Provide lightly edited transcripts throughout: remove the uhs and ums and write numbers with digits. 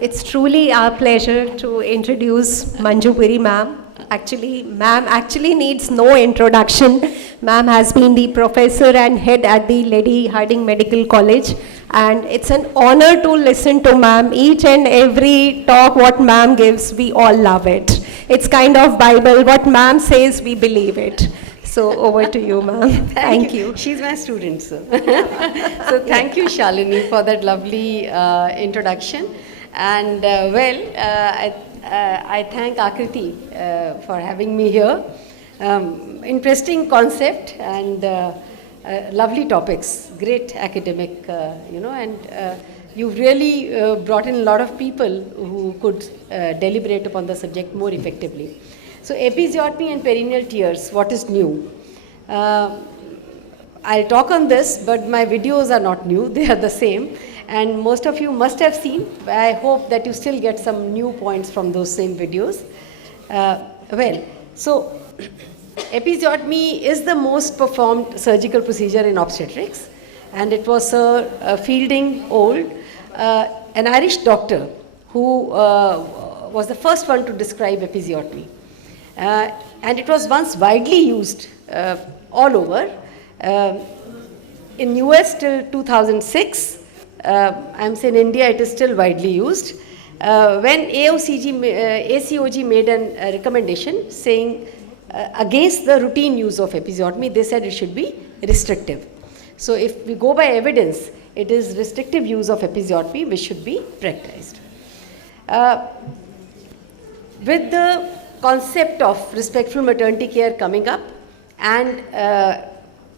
It's truly our pleasure to introduce Manju Puri ma'am. Actually, ma'am actually needs no introduction. Ma'am has been the professor and head at the Lady Harding Medical College, and it's an honor to listen to ma'am. Each and every talk what ma'am gives, we all love it. It's kind of Bible. What ma'am says, we believe it. So over to you, ma'am. Thank you. She's my student, so. So thank you, Shalini, for that lovely introduction. And I thank Akriti for having me here. Interesting concept and lovely topics. Great academic, and you've really brought in a lot of people who could deliberate upon the subject more effectively. So episiotomy and perineal tears, what is new? I'll talk on this, but my videos are not new, they are the same. And most of you must have seen. I hope that you still get some new points from those same videos. So episiotomy is the most performed surgical procedure in obstetrics. And it was Sir Fielding Old, an Irish doctor who was the first one to describe episiotomy. And it was once widely used all over. In US till 2006, I'm saying in India it is still widely used. When ACOG made a recommendation saying against the routine use of episiotomy, they said it should be restrictive. So if we go by evidence, it is restrictive use of episiotomy which should be practiced. With the concept of respectful maternity care coming up and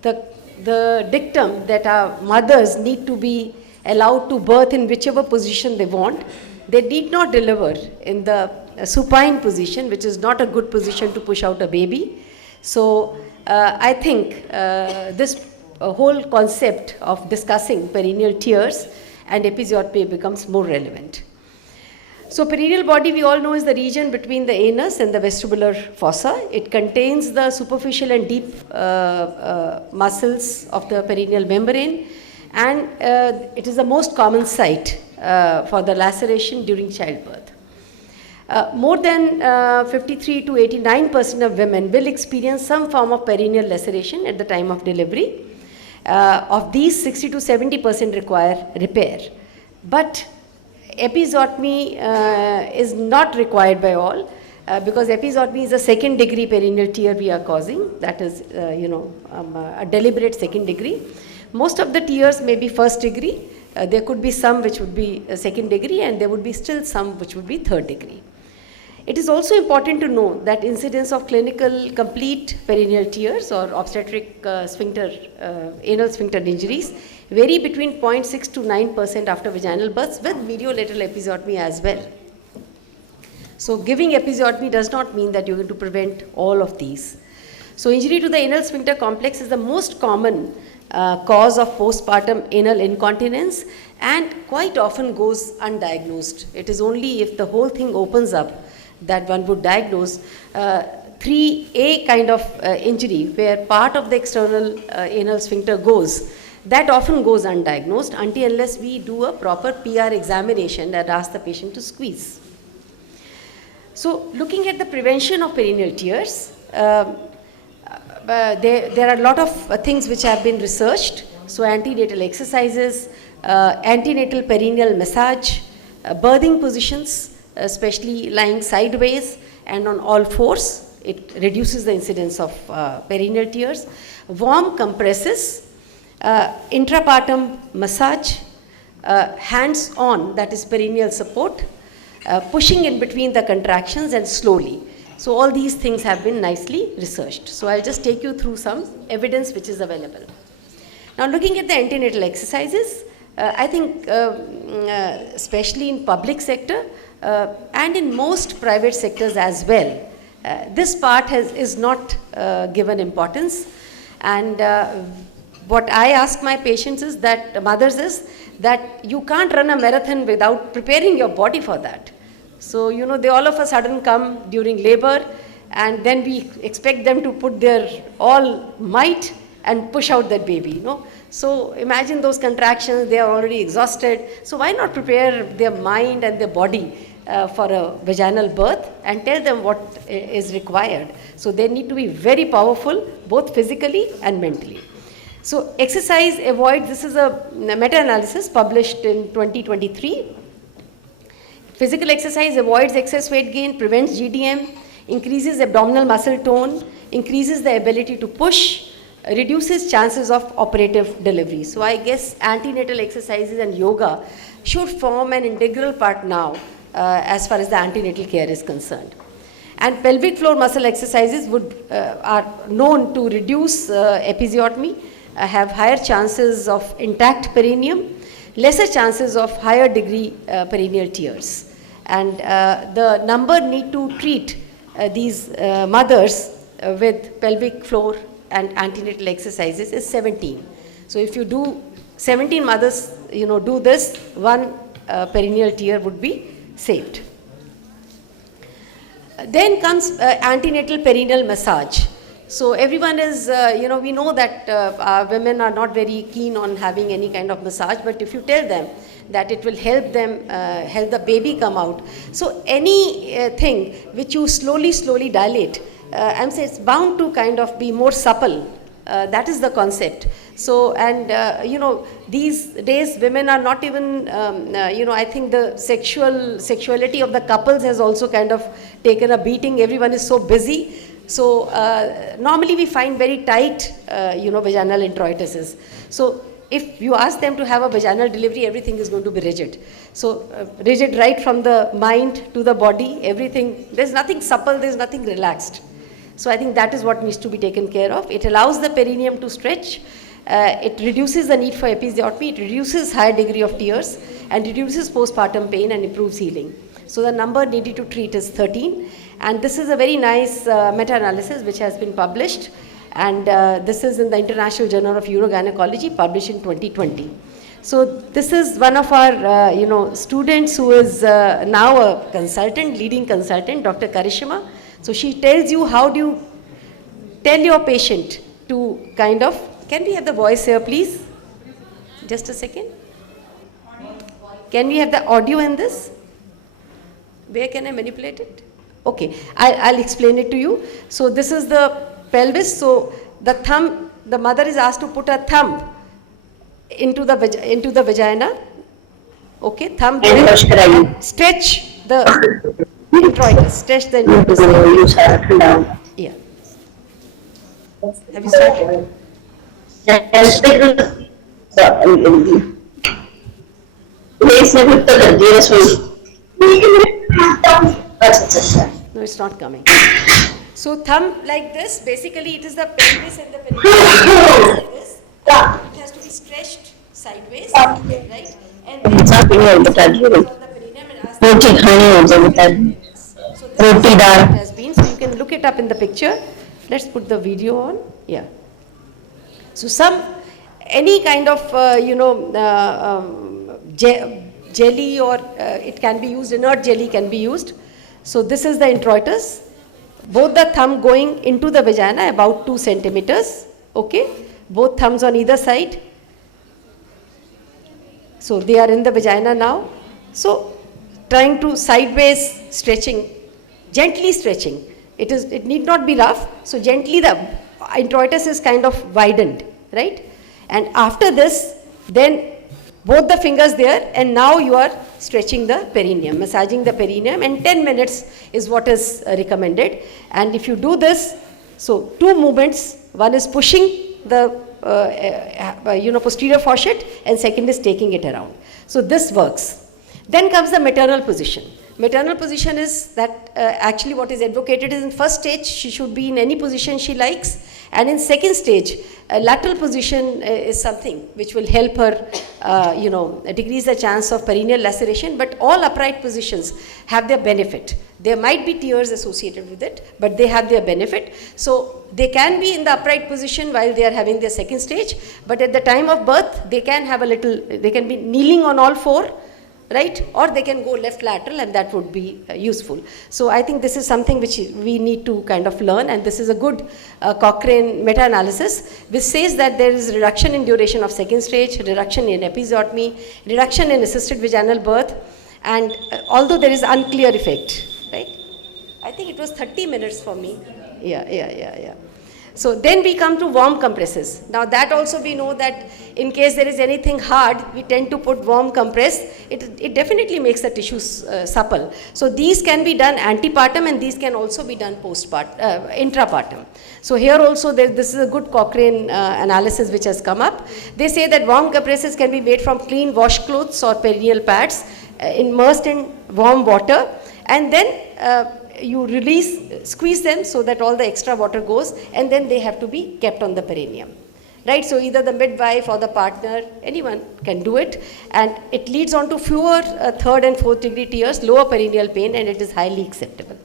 the dictum that our mothers need to be allowed to birth in whichever position they want, they need not deliver in the supine position, which is not a good position to push out a baby. So I think this whole concept of discussing perineal tears and episiotomy becomes more relevant. So perineal body, we all know, is the region between the anus and the vestibular fossa. It contains the superficial and deep muscles of the perineal membrane, and it is the most common site for the laceration during childbirth. More than 53 to 89% of women will experience some form of perineal laceration at the time of delivery. Of these, 60 to 70% require repair. But episiotomy is not required by all because episiotomy is a second degree perineal tear we are causing. That is, a deliberate second degree. Most of the tears may be first degree. There could be some which would be second degree, and there would be still some which would be third degree. It is also important to know that incidence of clinical complete perineal tears or obstetric anal sphincter injuries vary between 0.6 to 9% after vaginal births with mediolateral episiotomy as well. So giving episiotomy does not mean that you're going to prevent all of these. So injury to the anal sphincter complex is the most common cause of postpartum anal incontinence and quite often goes undiagnosed. It is only if the whole thing opens up that one would diagnose 3A kind of injury where part of the external anal sphincter goes. That often goes undiagnosed unless we do a proper PR examination and ask the patient to squeeze. So looking at the prevention of perineal tears, there are a lot of things which have been researched. So antenatal exercises, antenatal perineal massage, birthing positions, especially lying sideways and on all fours, it reduces the incidence of perineal tears. Warm compresses, intrapartum massage, hands-on, that is perineal support, pushing in between the contractions and slowly. So all these things have been nicely researched. So I'll just take you through some evidence which is available. Now looking at the antenatal exercises, I think especially in public sector and in most private sectors as well, this part is not given importance. And what I ask my patients is that, mothers is that you can't run a marathon without preparing your body for that. So, they all of a sudden come during labor and then we expect them to put their all might and push out that baby, So imagine those contractions, they are already exhausted. So why not prepare their mind and their body for a vaginal birth and tell them what is required. So they need to be very powerful, both physically and mentally. So exercise avoids, this is a meta-analysis published in 2023. Physical exercise avoids excess weight gain, prevents GDM, increases abdominal muscle tone, increases the ability to push, reduces chances of operative delivery. So I guess antenatal exercises and yoga should form an integral part now as far as the antenatal care is concerned. And pelvic floor muscle exercises are known to reduce episiotomy, have higher chances of intact perineum, lesser chances of higher degree perineal tears. And the number need to treat these mothers with pelvic floor and antenatal exercises is 17. So if you do 17 mothers, do this, one perineal tear would be saved. Then comes antenatal perineal massage. So everyone is, we know that our women are not very keen on having any kind of massage, but if you tell them that it will help them, help the baby come out. So anything which you slowly dilate, I'm saying it's bound to kind of be more supple. That is the concept. So, and these days women are not even, I think the sexuality of the couples has also kind of taken a beating. Everyone is so busy. So, normally we find very tight, vaginal introituses. So, if you ask them to have a vaginal delivery, everything is going to be rigid. So, rigid right from the mind to the body, everything, there's nothing supple, there's nothing relaxed. So, I think that is what needs to be taken care of. It allows the perineum to stretch, it reduces the need for episiotomy, it reduces higher degree of tears, and reduces postpartum pain and improves healing. So, the number needed to treat is 13. And this is a very nice meta-analysis which has been published. And this is in the International Journal of Urogynecology, published in 2020. So this is one of our, students who is now a consultant, leading consultant, Dr. Karishma. So she tells you how do you tell your patient to kind of, can we have the voice here please? Just a second. Can we have the audio in this? Where can I manipulate it? Okay, I'll explain it to you. So this is the pelvis. So the thumb, the mother is asked to put a thumb into the vagina. Okay, thumb there, and stretch the introitus. Stretch the introitus. Yeah. Have you started? No, it's not coming. So thumb like this, basically it is the pelvis and the perineum like this. It has to be stretched sideways, right? And then on the perineum and ask so this is how it has been. So you can look it up in the picture. Let's put the video on. Yeah. So any kind of jelly or it can be used, inert jelly can be used. So this is the introitus, both the thumb going into the vagina about 2 centimeters, okay, both thumbs on either side. So they are in the vagina now. So trying to sideways stretching, gently stretching. It need not be rough. So gently the introitus is kind of widened, right? And after this, then both the fingers there, and now you are stretching the perineum, massaging the perineum, and 10 minutes is what is recommended. And if you do this, so 2 movements, one is pushing the posterior faucet, and second is taking it around. So this works. Then comes the maternal position. Maternal position is that actually what is advocated is in first stage she should be in any position she likes, and in second stage lateral position is something which will help her decrease the chance of perineal laceration. But all upright positions have their benefit. There might be tears associated with it, but they have their benefit. So they can be in the upright position while they are having their second stage, but at the time of birth they can have they can be kneeling on all 4, right? Or they can go left lateral, and that would be useful. So I think this is something which we need to kind of learn, and this is a good Cochrane meta-analysis which says that there is reduction in duration of second stage, reduction in episiotomy, reduction in assisted vaginal birth, and although there is unclear effect, right? I think it was 30 minutes for me. Yeah. So then we come to warm compresses. Now that also we know that in case there is anything hard, we tend to put warm compress. It definitely makes the tissues supple. So these can be done antepartum, and these can also be done intrapartum. So here also this is a good Cochrane analysis which has come up. They say that warm compresses can be made from clean washcloths or perineal pads immersed in warm water, and then you squeeze them so that all the extra water goes, and then they have to be kept on the perineum, right? So either the midwife or the partner, anyone can do it, and it leads on to fewer third and fourth degree tears, lower perineal pain, and it is highly acceptable.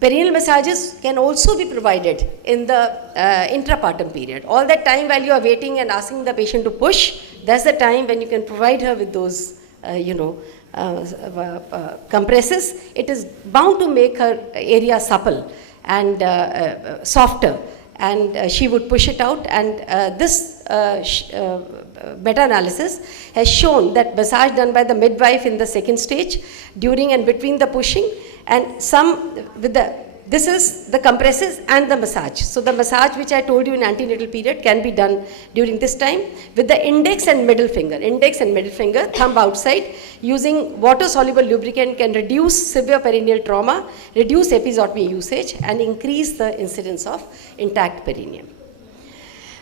Perineal massages can also be provided in the intrapartum period. All that time while you are waiting and asking the patient to push, that's the time when you can provide her with those, compresses. It is bound to make her area supple and softer, and she would push it out, and this meta-analysis has shown that massage done by the midwife in the second stage, during and between the pushing, and some with this is the compresses and the massage. So the massage which I told you in antenatal period can be done during this time with the index and middle finger, thumb outside, using water soluble lubricant can reduce severe perineal trauma, reduce episiotomy usage, and increase the incidence of intact perineum.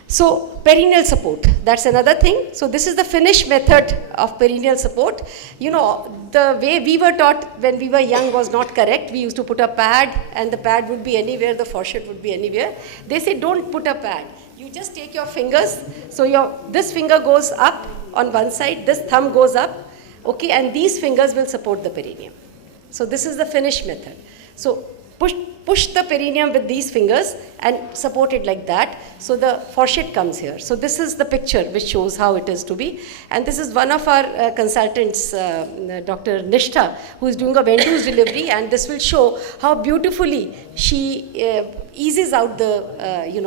So perineal support, that's another thing. So this is the Finnish method of perineal support. You know, the way we were taught when we were young was not correct. We used to put a pad, and the pad would be anywhere, the fourchette would be anywhere. They say don't put a pad. You just take your fingers. So this finger goes up on one side, this thumb goes up, okay, and these fingers will support the perineum. So this is the Finnish method. So push the perineum with these fingers and support it like that, so the fourchette comes here. So this is the picture which shows how it is to be, and this is one of our consultants, Dr. Nishtha, who is doing a ventouse delivery, and this will show how beautifully she eases out the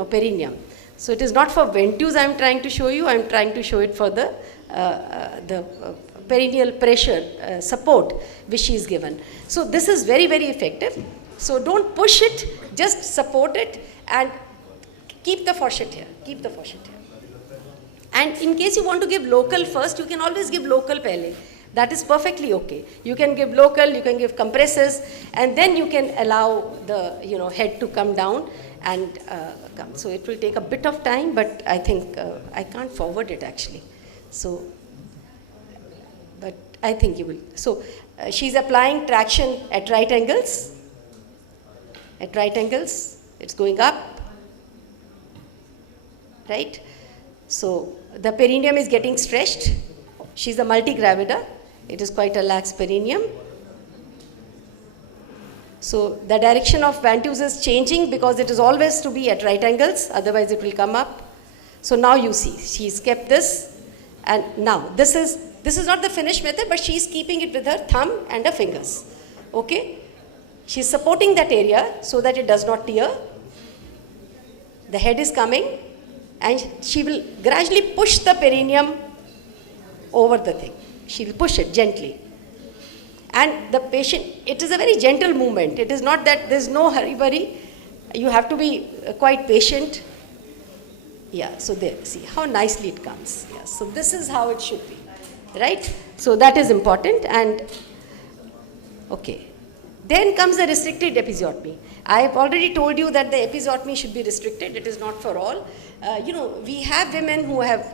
perineum. So it is not for ventouse I am trying to show you, I am trying to show it for the perineal pressure support which she is given. So this is very, very effective. So don't push it, just support it, and keep the fourchette here, And in case you want to give local first, you can always give local pehle. That is perfectly okay. You can give local, you can give compresses, and then you can allow the head to come down and come. So it will take a bit of time, but I think I can't forward it actually. So, but I think you will. So she's applying traction at right angles. It's going up, right? So the perineum is getting stretched. She's a multigravida. It is quite a lax perineum. So the direction of ventouse is changing because it is always to be at right angles, otherwise it will come up. So now you see, she's kept this, and now this is not the Finnish method, but she's keeping it with her thumb and her fingers, okay? She's supporting that area so that it does not tear. The head is coming, and she will gradually push the perineum over the thing. She will push it gently. And the patient, it is a very gentle movement. It is not that there's no hurry. You have to be quite patient. Yeah, so there, see how nicely it comes. Yeah, so this is how it should be, right? So that is important, and okay. Then comes the restricted episiotomy. I have already told you that the episiotomy should be restricted. It is not for all. We have women who have,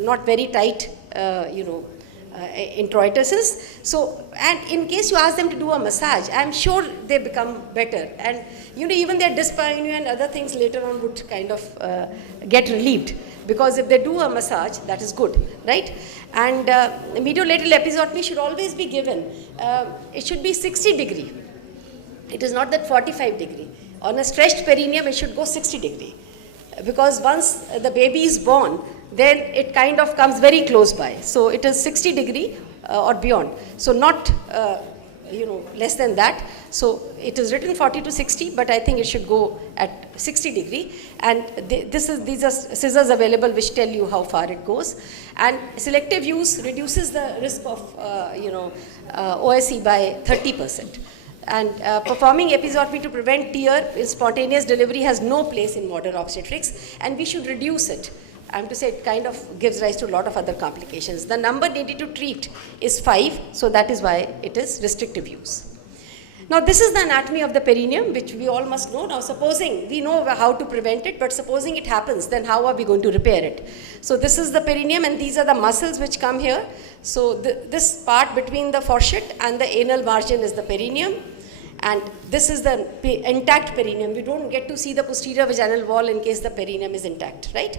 not very tight, introituses. So, and in case you ask them to do a massage, I am sure they become better. And, even their dyspareunia and other things later on would kind of get relieved. Because if they do a massage, that is good, right? And mediolateral episiotomy should always be given. It should be 60 degree. It is not that 45 degree. On a stretched perineum, it should go 60 degree. Because once the baby is born, then it kind of comes very close by. So it is 60 degree or beyond. So not, less than that. So it is written 40 to 60, but I think it should go at 60 degree. And these are scissors available which tell you how far it goes. And selective use reduces the risk of, OSE by 30%. And performing episiotomy to prevent tear in spontaneous delivery has no place in modern obstetrics, and we should reduce it. I'm to say it kind of gives rise to a lot of other complications. The number needed to treat is 5, so that is why it is restrictive use. Now this is the anatomy of the perineum, which we all must know. Now supposing we know how to prevent it, but supposing it happens, then how are we going to repair it? So this is the perineum, and these are the muscles which come here. So this part between the fourchette and the anal margin is the perineum. And this is the intact perineum. We don't get to see the posterior vaginal wall in case the perineum is intact, right?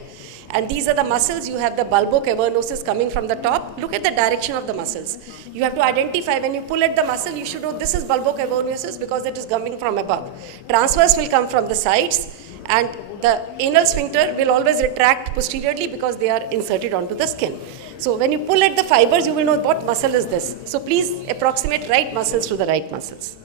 And these are the muscles. You have the bulbocavernosus coming from the top. Look at the direction of the muscles. You have to identify when you pull at the muscle, you should know this is bulbocavernosus because it is coming from above. Transverse will come from the sides, and the anal sphincter will always retract posteriorly because they are inserted onto the skin. So when you pull at the fibers, you will know what muscle is this. So please approximate right muscles to the right muscles.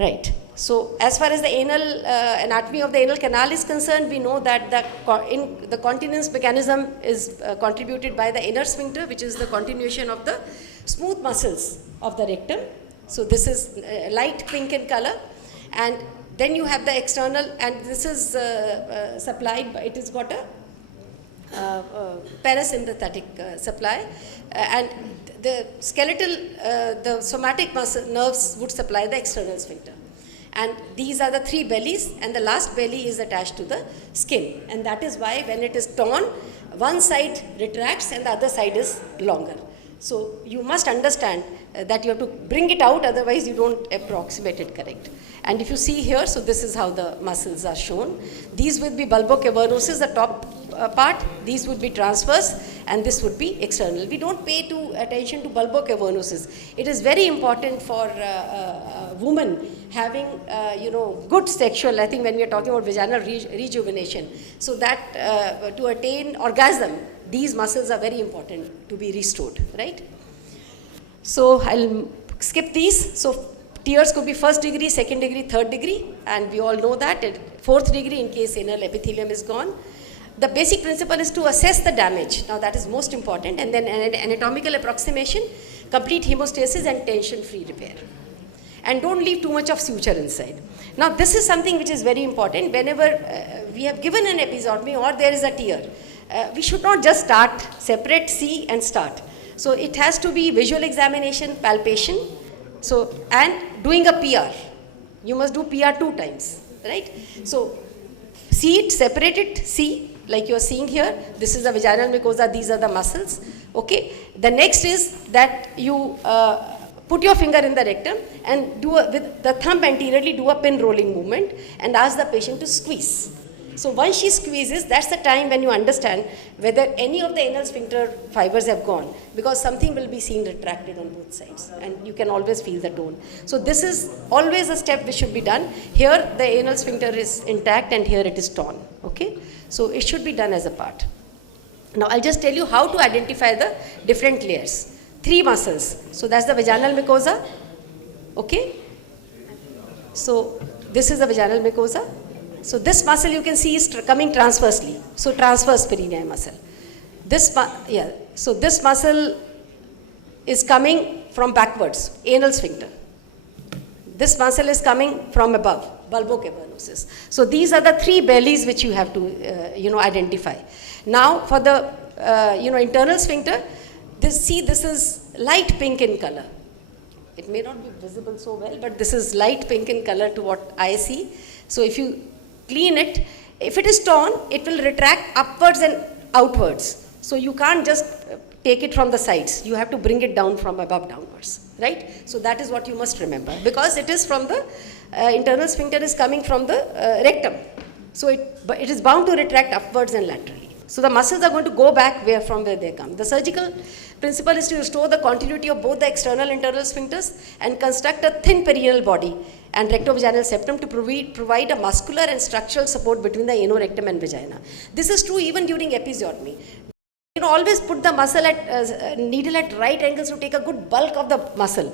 Right. So as far as the anal anatomy of the anal canal is concerned, we know that the continence mechanism is contributed by the inner sphincter, which is the continuation of the smooth muscles of the rectum. So this is light pink in color, and then you have the external, and this is supplied by, it has got a parasympathetic supply, and the skeletal, the somatic muscle nerves would supply the external sphincter. And these are the 3 bellies, and the last belly is attached to the skin. And that is why when it is torn, one side retracts and the other side is longer. So you must understand that you have to bring it out, otherwise you don't approximate it correct. And if you see here, so this is how the muscles are shown. These would be bulbocavernosus, the top part. These would be transverse, and this would be external. We don't pay attention to bulbocavernosus. It is very important for women having, good sexual, I think when we are talking about vaginal rejuvenation. So that to attain orgasm, these muscles are very important to be restored, right? So I'll skip these. So tears could be 1st degree, 2nd degree, 3rd degree, and we all know that. 4th degree in case anal epithelium is gone. The basic principle is to assess the damage. Now that is most important, and then an anatomical approximation, complete hemostasis and tension-free repair. And don't leave too much of suture inside. Now this is something which is very important. Whenever we have given an episiotomy or there is a tear, we should not just start, separate, see and start. So it has to be visual examination, palpation, so, and doing a PR. You must do PR 2 times, right? So see it, separate it, see, like you are seeing here, this is the vaginal mucosa, these are the muscles, okay? The next is that you put your finger in the rectum and with the thumb anteriorly do a pin rolling movement and ask the patient to squeeze. So once she squeezes, that's the time when you understand whether any of the anal sphincter fibers have gone, because something will be seen retracted on both sides, and you can always feel the tone. So this is always a step which should be done. Here the anal sphincter is intact and here it is torn, okay? So it should be done as a part. Now I'll just tell you how to identify the different layers. 3 muscles. So that's the vaginal mucosa, okay? So this is the vaginal mucosa. So this muscle you can see is coming transversely. So transverse perineal muscle. So this muscle is coming from backwards, anal sphincter. This muscle is coming from above, bulbocavernosus. So these are the 3 bellies which you have to, identify. Now for the, internal sphincter, this is light pink in color. It may not be visible so well, but this is light pink in color to what I see. So if you clean it, if it is torn, it will retract upwards and outwards. So you can't just take it from the sides. You have to bring it down from above downwards, right? So that is what you must remember, because it is from the internal sphincter is coming from the rectum. So it is bound to retract upwards and laterally. So the muscles are going to go back from where they come. The surgical principle is to restore the continuity of both the external and internal sphincters and construct a thin perineal body and rectovaginal septum to provide a muscular and structural support between the anorectum and vagina. This is true even during episiotomy. Always put the muscle needle at right angles to take a good bulk of the muscle.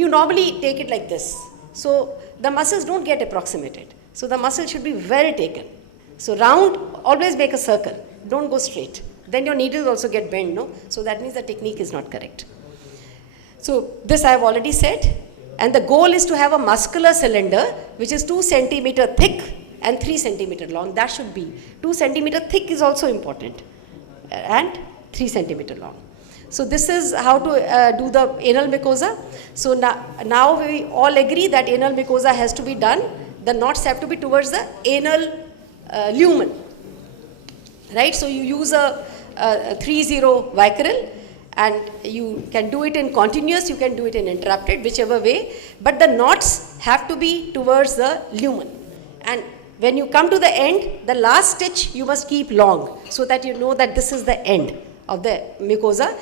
You normally take it like this. So the muscles don't get approximated. So the muscle should be well taken. So round, always make a circle. Don't go straight. Then your needles also get bent, no? So that means the technique is not correct. So this I have already said. And the goal is to have a muscular cylinder which is 2 centimeter thick and 3 centimeter long. That should be. 2 centimeter thick is also important. And 3 centimeter long. So this is how to do the anal mucosa. So now we all agree that anal mucosa has to be done. The knots have to be towards the anal lumen. Right? So you use a 3-0 vicryl, and you can do it in continuous, you can do it in interrupted, whichever way. But the knots have to be towards the lumen. And when you come to the end, the last stitch you must keep long so that you know that this is the end of the mucosa,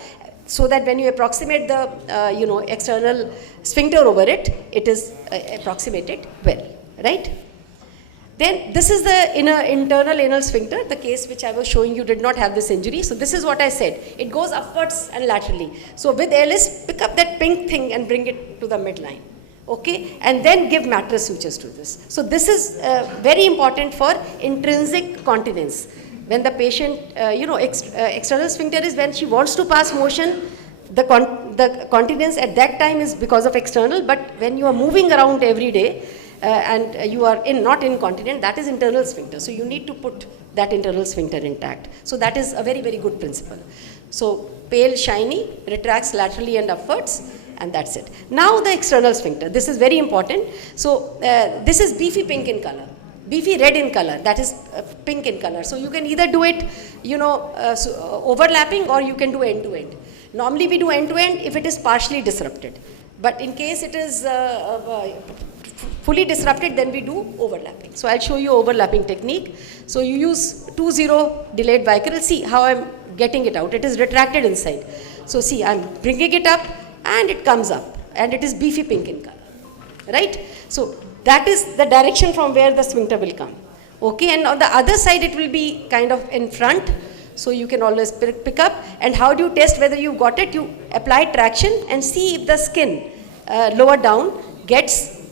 so that when you approximate the external sphincter over it, it is approximated well, right? Then this is the internal anal sphincter. The case which I was showing you did not have this injury. So this is what I said. It goes upwards and laterally. So with ALS, pick up that pink thing and bring it to the midline. Okay, and then give mattress sutures to this. So this is very important for intrinsic continence. When the patient, external sphincter is when she wants to pass motion, the continence at that time is because of external, but when you are moving around every day and you are not incontinent, that is internal sphincter. So you need to put that internal sphincter intact. So that is a very, very good principle. So pale, shiny, retracts laterally and upwards. And that's it. Now the external sphincter. This is very important. So this is beefy pink in color, beefy red in color. That is pink in color. So you can either do it, overlapping, or you can do end to end. Normally we do end to end if it is partially disrupted. But in case it is fully disrupted, then we do overlapping. So I'll show you overlapping technique. So you use 2-0 delayed vicryl. See how I'm getting it out. It is retracted inside. So see, I'm bringing it up, and it comes up, and it is beefy pink in color, right? So that is the direction from where the sphincter will come. Okay, and on the other side it will be kind of in front, so you can always pick up. And how do you test whether you got it? You apply traction and see if the skin lower down gets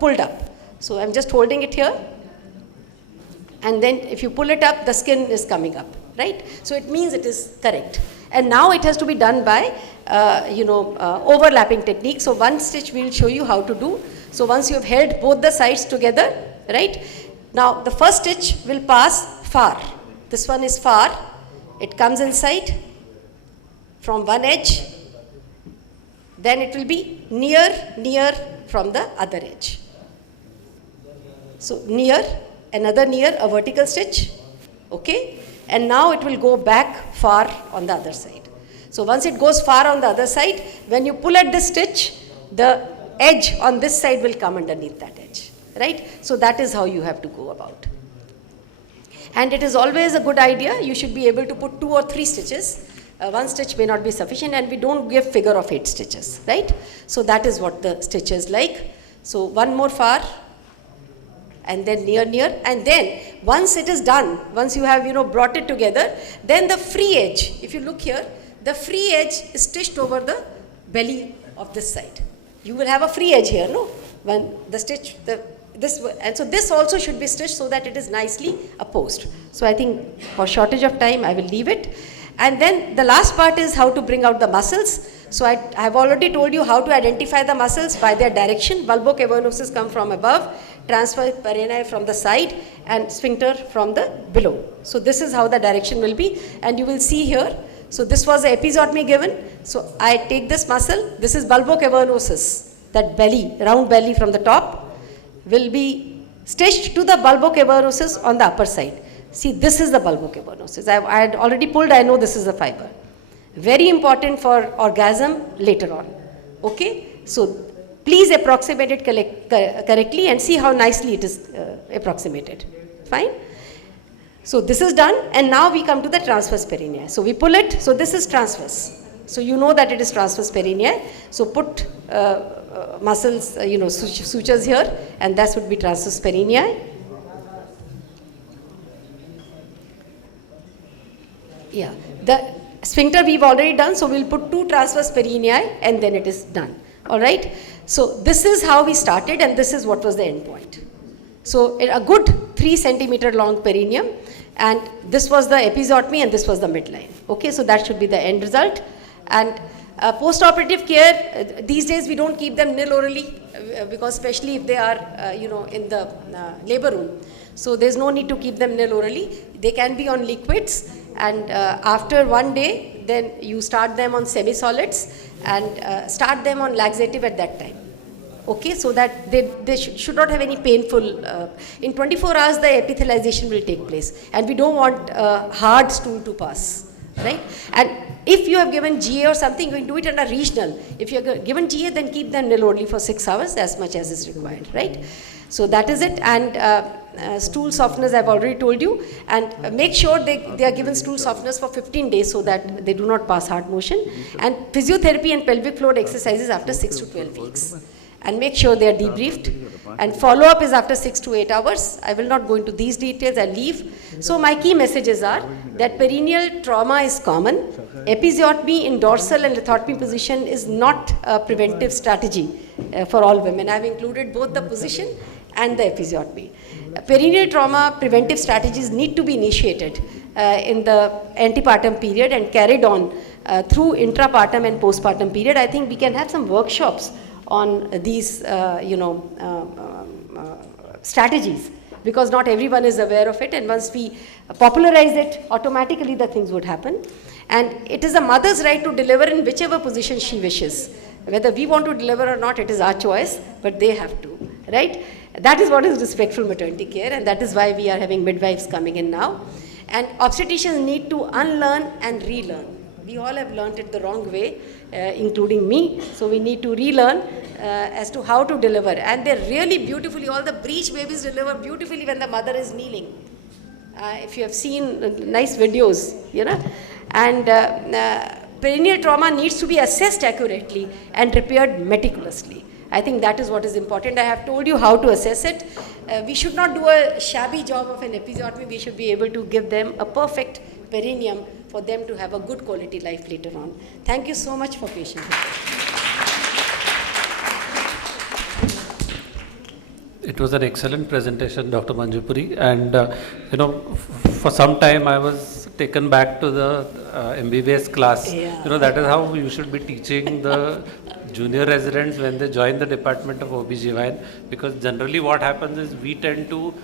pulled up. So I'm just holding it here, and then if you pull it up, the skin is coming up, right? So it means it is correct. And now it has to be done by overlapping technique. So one stitch we will show you how to do. So once you have held both the sides together, right? Now the first stitch will pass far. This one is far. It comes inside from one edge. Then it will be near from the other edge. So near, another near, a vertical stitch. Okay? And now it will go back far on the other side. So once it goes far on the other side, when you pull at this stitch, the edge on this side will come underneath that edge, right? So that is how you have to go about. And it is always a good idea. You should be able to put 2 or 3 stitches. One stitch may not be sufficient, and we don't give figure of 8 stitches, right? So that is what the stitch is like. So one more far, and then near, and then once it is done, once you have brought it together, then the free edge, if you look here, the free edge is stitched over the belly of this side. You will have a free edge here, no? When the stitch, and so this also should be stitched so that it is nicely opposed. So I think for shortage of time, I will leave it. And then the last part is how to bring out the muscles. So I have already told you how to identify the muscles by their direction. Bulbocavernosus come from above, transverse perineum from the side, and sphincter from the below. So this is how the direction will be, and you will see here. So this was the episiotomy given. So I take this muscle. This is bulbocavernosus. That belly, round belly from the top, will be stitched to the bulbocavernosus on the upper side. See, this is the bulbocavernosus. I had already pulled. I know this is the fiber. Very important for orgasm later on. Okay. So please approximate it correctly and see how nicely it is approximated. Fine. So this is done, and now we come to the transverse perineum. So we pull it. So this is transverse. So you know that it is transverse perineum. So put muscles, sutures here, and that would be transverse perineum. Yeah, the sphincter we've already done, so we'll put 2 transverse perineum and then it is done. All right. So this is how we started, and this is what was the end point. So a good 3 centimeter long perineum, and this was the episiotomy and this was the midline. Okay, so that should be the end result. And post-operative care, these days we don't keep them nil orally because especially if they are, in the labor room. So there's no need to keep them nil orally. They can be on liquids, and after 1 day, then you start them on semi-solids and start them on laxative at that time. Okay, so that they should not have any painful, in 24 hours the epithelialization will take place, and we don't want hard stool to pass, right? And if you have given GA or something, you can do it under regional. If you have given GA, then keep them nil only for 6 hours as much as is required, right? So that is it. And stool softeners I've already told you, and make sure they are given stool softeners for 15 days so that they do not pass hard motion, and physiotherapy and pelvic floor exercises after 6 to 12 weeks. And make sure they are debriefed, and follow-up is after 6 to 8 hours. I will not go into these details, I'll leave. So my key messages are that perineal trauma is common. Episiotomy in dorsal and lithotomy position is not a preventive strategy for all women. I've included both the position and the episiotomy. Perineal trauma preventive strategies need to be initiated in the antepartum period and carried on through intrapartum and postpartum period. I think we can have some workshops on these, strategies, because not everyone is aware of it, and once we popularize it, automatically the things would happen. And it is a mother's right to deliver in whichever position she wishes. Whether we want to deliver or not, it is our choice, but they have to, right? That is what is respectful maternity care, and that is why we are having midwives coming in now. And obstetricians need to unlearn and relearn. We all have learned it the wrong way, including me. So we need to relearn as to how to deliver. And they really beautifully, all the breech babies deliver beautifully when the mother is kneeling. If you have seen nice videos, And perineal trauma needs to be assessed accurately and repaired meticulously. I think that is what is important. I have told you how to assess it. We should not do a shabby job of an episiotomy. We should be able to give them a perfect perineum for them to have a good quality life later on. Thank you so much for patience. It was an excellent presentation, Dr. Manju Puri, and for some time I was taken back to the MBBS class. Yeah. That is how you should be teaching the junior residents when they join the department of OBGYN, because generally what happens is we tend to,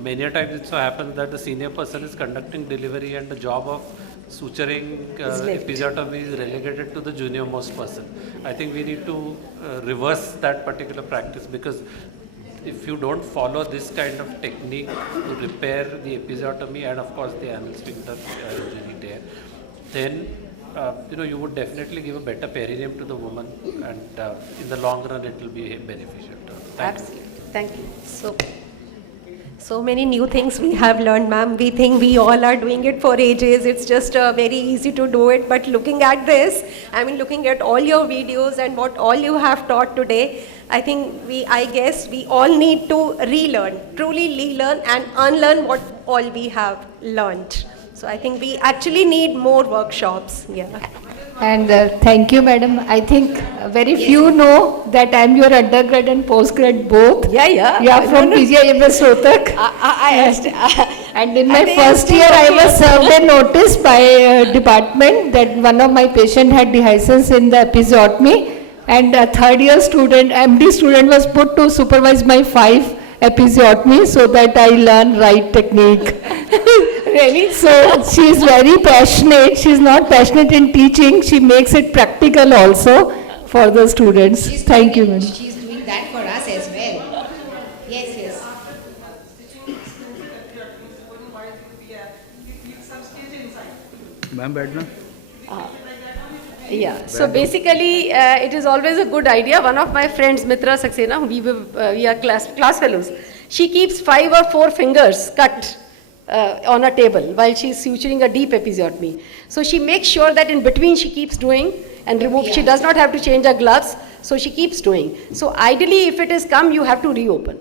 many a times it so happens that the senior person is conducting delivery and the job of suturing episiotomy is relegated to the junior most person. I think we need to reverse that particular practice, because if you don't follow this kind of technique to repair the episiotomy and of course the anal sphincter injury there, then you would definitely give a better perineum to the woman, and in the long run it will be beneficial to her. Absolutely. Thank you. So many new things we have learned, ma'am. We think we all are doing it for ages. It's just very easy to do it. But looking at this, looking at all your videos and what all you have taught today, I guess we all need to relearn, truly relearn and unlearn what all we have learned. So I think we actually need more workshops. Yeah. And thank you, madam. I think very few know that I am your undergrad and postgrad both. Yeah. You are from PGIMS Rohtak. And in my first year, I was served a notice by department that one of my patient had dehiscence in the episiotomy, and a third year student, MD student, was put to supervise my 5 episiotomy so that I learn right technique. Really? So she is very passionate. She is not passionate in teaching. She makes it practical also for the students. Thank you, ma'am. She is doing that for us as well. Yes. Ma'am, बैठना. Yeah, so basically it is always a good idea. One of my friends, Mitra Saxena, we are class fellows, she keeps 5 or 4 fingers cut on a table while she is suturing a deep episiotomy. So she makes sure that in between she keeps doing and remove. She does not have to change her gloves. So she keeps doing. So ideally, if it is come, you have to reopen.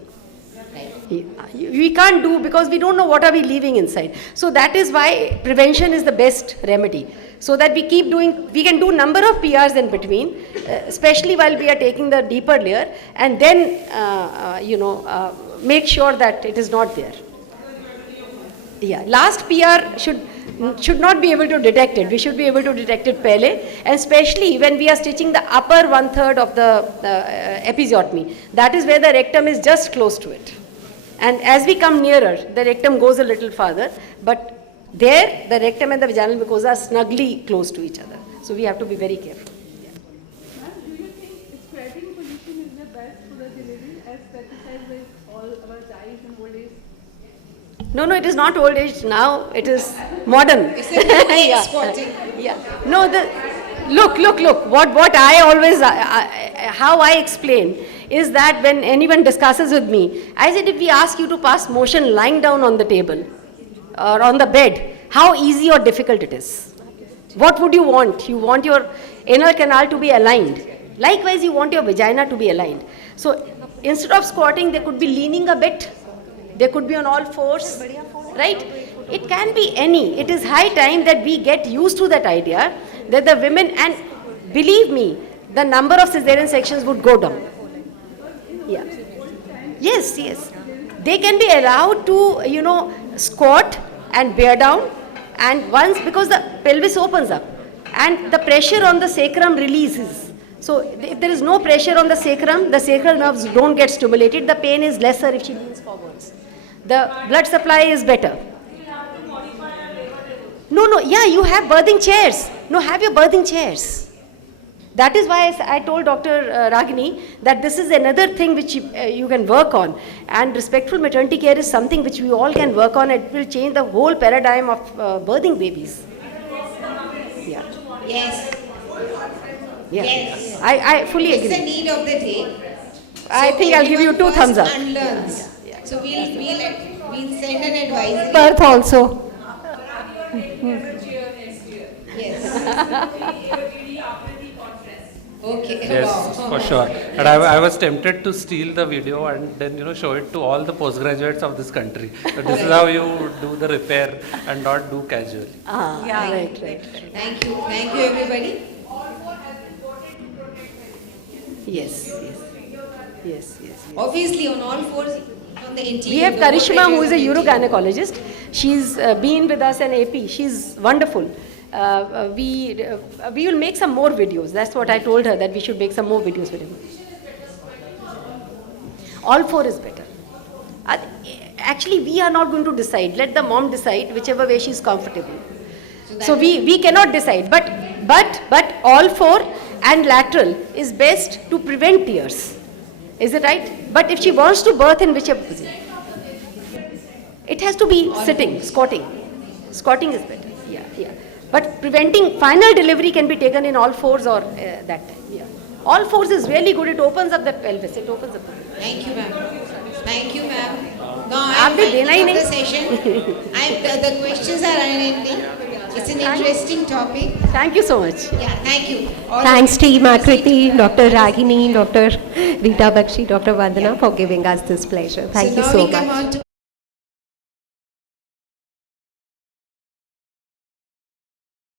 We can't do because we don't know what are we leaving inside. So that is why prevention is the best remedy. So that we keep doing, we can do number of PRs in between, especially while we are taking the deeper layer, and then make sure that it is not there. Yeah, last PR should not be able to detect it. We should be able to detect it pehle, and especially when we are stitching the upper 1/3 of the episiotomy. That is where the rectum is just close to it. And as we come nearer, the rectum goes a little farther, but there the rectum and the vaginal mucosa are snugly close to each other. So we have to be very careful. Ma'am, do you think squatting position is the best for the delivery as specified by all our guys in old age? No, it is not old age now. It is modern. It's a new age squatting. Yeah. No, look. What I always, how I explain is that when anyone discusses with me, I said if we ask you to pass motion lying down on the table or on the bed, how easy or difficult it is. What would you want? You want your anal canal to be aligned. Likewise, you want your vagina to be aligned. So instead of squatting, they could be leaning a bit. They could be on all fours, right? It can be any. It is high time that we get used to that idea that the women, and believe me, the number of cesarean sections would go down. Yeah. Yes. They can be allowed to, squat and bear down, and once, because the pelvis opens up and the pressure on the sacrum releases. So if there is no pressure on the sacral nerves don't get stimulated, the pain is lesser if she leans forwards. The blood supply is better. No, yeah, you have birthing chairs. No, have your birthing chairs. That is why I told Dr. Ragini that this is another thing which you can work on. And respectful maternity care is something which we all can work on. It will change the whole paradigm of birthing babies. Yeah. Yes. Yeah. Yes. I fully agree. It's the need of the day. I think I'll give you 2 thumbs up. Unlearns. So we'll send an advisory. Birth also. Yes. Okay. Yes, Wow. for sure. And I was tempted to steal the video and then show it to all the postgraduates of this country. So this is how you do the repair and not do casually. Right. Thank you, everybody. Yes. Obviously, on all fours, on the interior. We have the Karishma, who is a interior. urogynecologist. She's been with us in AP. She's wonderful. We will make some more videos. That's what I told her, that we should make some more videos with him. All 4 is better. Actually, we are not going to decide. Let the mom decide whichever way she's comfortable. So we cannot decide. But all 4 and lateral is best to prevent tears. Is it right? But if she wants to birth in whichever position, it has to be sitting, squatting. Squatting is better. Yeah. But preventing final delivery can be taken in all 4s or that time. Yeah. All 4s is really good. It opens up the pelvis. It opens up the pelvis. Thank you, ma'am. No, आपने देना ही the नहीं. session. The questions are unending. It's an interesting topic. Thank you so much. Yeah, thank you. All Thanks team Akriti, Dr. Ragini, Dr. Rita Bakshi, Dr. Vandana for giving us this pleasure. Thank you now so we come much. on to